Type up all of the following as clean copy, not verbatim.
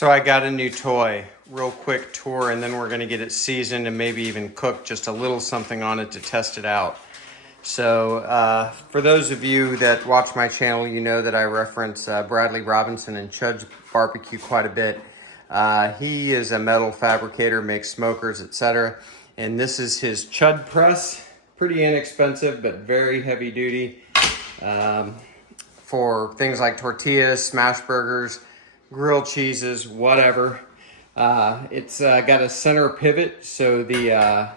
So I got a new toy, real quick tour, and then we're gonna get it seasoned and maybe even cook just a little something on it to test it out. So for those of you that watch my channel, you know that I reference Bradley Robinson and Chud's barbecue quite a bit. He is a metal fabricator, makes smokers, etc. And this is his Chud press. Pretty inexpensive, but very heavy duty for things like tortillas, smash burgers, grilled cheeses, whatever. It's got a center pivot, so the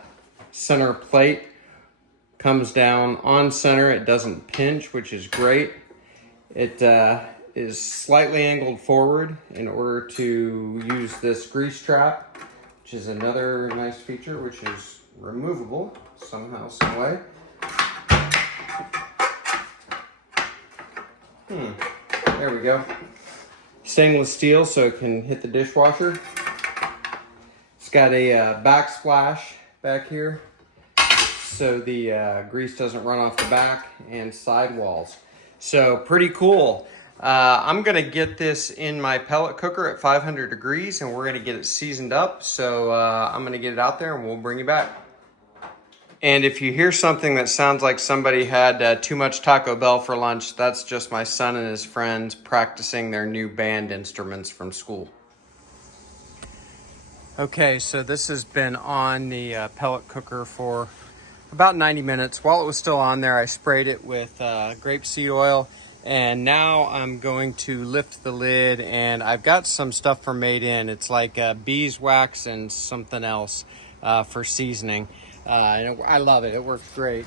center plate comes down on center. It doesn't pinch, which is great. It is slightly angled forward in order to use this grease trap, which is another nice feature, which is removable somehow, some way. There we go. Stainless steel, so it can hit the dishwasher. It's got a backsplash back here, so the grease doesn't run off the back, and sidewalls. So pretty cool. I'm gonna get this in my pellet cooker at 500 degrees, and we're gonna get it seasoned up. So I'm gonna get it out there and we'll bring you back. And if you hear something that sounds like somebody had too much Taco Bell for lunch, that's just my son and his friends practicing their new band instruments from school. Okay, so this has been on the pellet cooker for about 90 minutes. While it was still on there, I sprayed it with grapeseed oil, and now I'm going to lift the lid, and I've got some stuff for Made In. It's like beeswax and something else for seasoning. And I love it. It works great.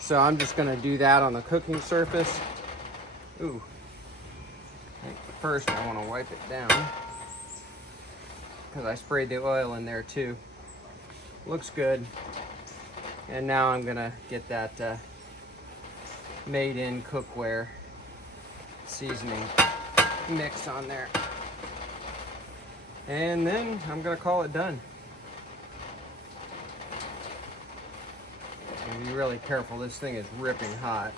So I'm just going to do that on the cooking surface. Ooh. First, I want to wipe it down because I sprayed the oil in there too. Looks good. And now I'm going to get that Made In cookware seasoning mix on there. And then I'm going to call it done. Be really careful, this thing is ripping hot.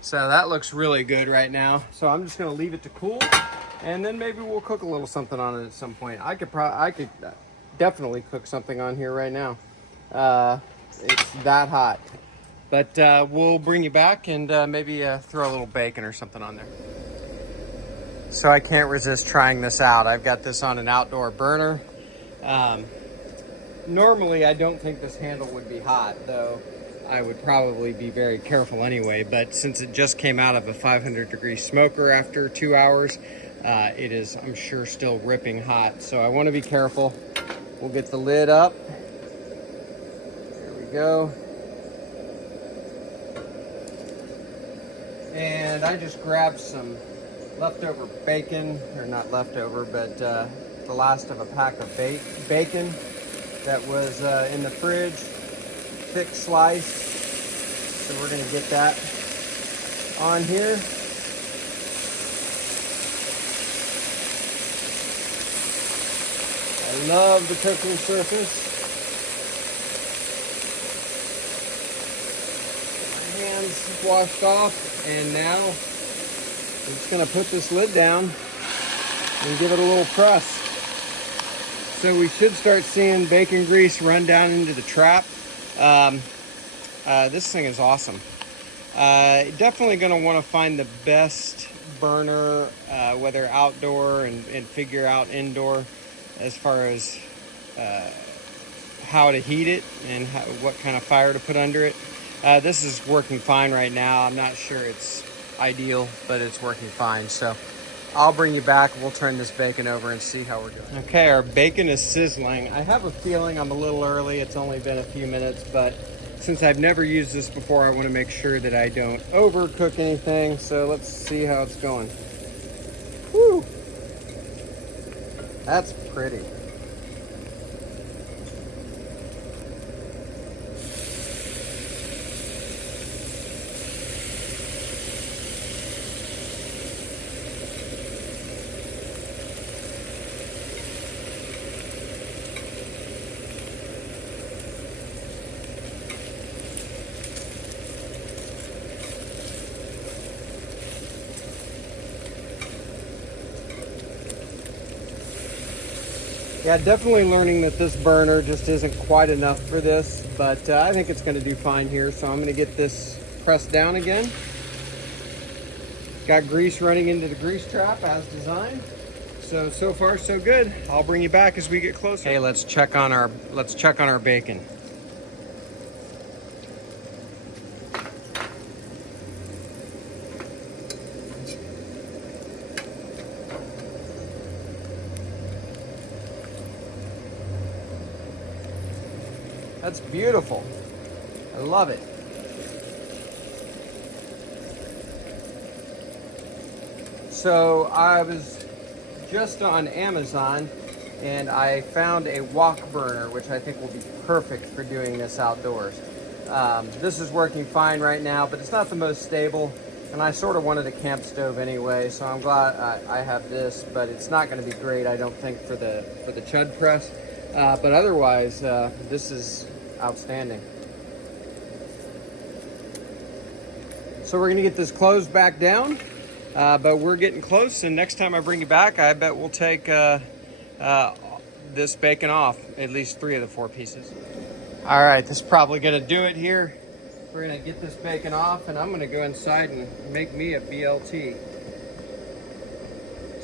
So that looks really good right now. So I'm just gonna leave it to cool, and then maybe we'll cook a little something on it at some point. I could definitely cook something on here right now. It's that hot. But we'll bring you back and maybe throw a little bacon or something on there. So I can't resist trying this out. I've got this on an outdoor burner. Normally I don't think this handle would be hot, though I would probably be very careful anyway, but since it just came out of a 500 degree smoker after 2 hours, it is, I'm sure, still ripping hot. So I want to be careful. We'll get the lid up. There we go. And I just grabbed some leftover bacon, or not leftover, but the last of a pack of bacon that was in the fridge, thick sliced. So we're gonna get that on here. I love the cooking surface. My hands washed off, and now I'm just gonna put this lid down and give it a little press. So we should start seeing bacon grease run down into the trap. This thing is awesome. Definitely gonna wanna find the best burner, whether outdoor and figure out indoor as far as how to heat it and what kind of fire to put under it. This is working fine right now. I'm not sure it's ideal, but it's working fine. So I'll bring you back. We'll turn this bacon over and see how we're doing. Okay, our bacon is sizzling. I have a feeling I'm a little early. It's only been a few minutes, but since I've never used this before, I want to make sure that I don't overcook anything. So let's see how it's going. Whew. That's pretty. Yeah, definitely learning that this burner just isn't quite enough for this, but I think it's going to do fine here. So I'm going to get this pressed down again. Got grease running into the grease trap as designed. So far so good. I'll bring you back as we get closer. Okay, let's check on our bacon. That's beautiful. I love it. So I was just on Amazon and I found a wok burner, which I think will be perfect for doing this outdoors. This is working fine right now, but it's not the most stable. And I sort of wanted a camp stove anyway, so I'm glad I have this, but it's not going to be great, I don't think, for the Chud press. But otherwise, this is outstanding. So we're going to get this closed back down, but we're getting close, and next time I bring you back, I bet we'll take this bacon off, at least 3 of the 4 pieces. All right, this is probably going to do it here. We're going to get this bacon off, and I'm going to go inside and make me a BLT.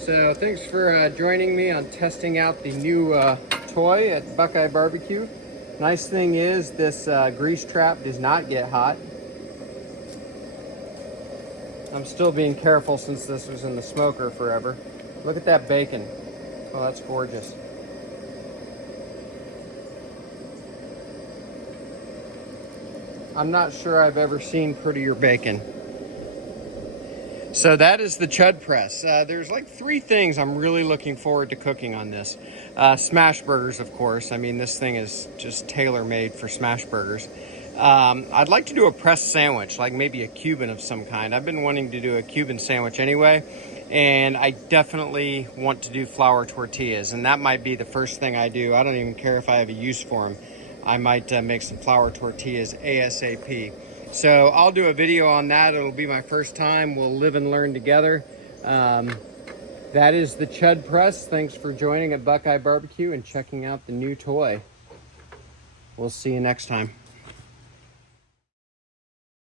So thanks for joining me on testing out the new toy at BuQeye BBQ. Nice thing is this grease trap does not get hot. I'm still being careful since this was in the smoker forever. Look at that bacon. Oh, that's gorgeous. I'm not sure I've ever seen prettier bacon. So that is the Chud press. There's like 3 things I'm really looking forward to cooking on this. Smash burgers, of course. I mean, this thing is just tailor-made for smash burgers. I'd like to do a pressed sandwich, like maybe a Cuban of some kind. I've been wanting to do a Cuban sandwich anyway, and I definitely want to do flour tortillas, and that might be the first thing I do. I don't even care if I have a use for them. I might make some flour tortillas ASAP. So I'll do a video on that. It'll be my first time. We'll live and learn together. That is the Chud press. Thanks for joining at BuQeye BBQ and checking out the new toy. We'll see you next time.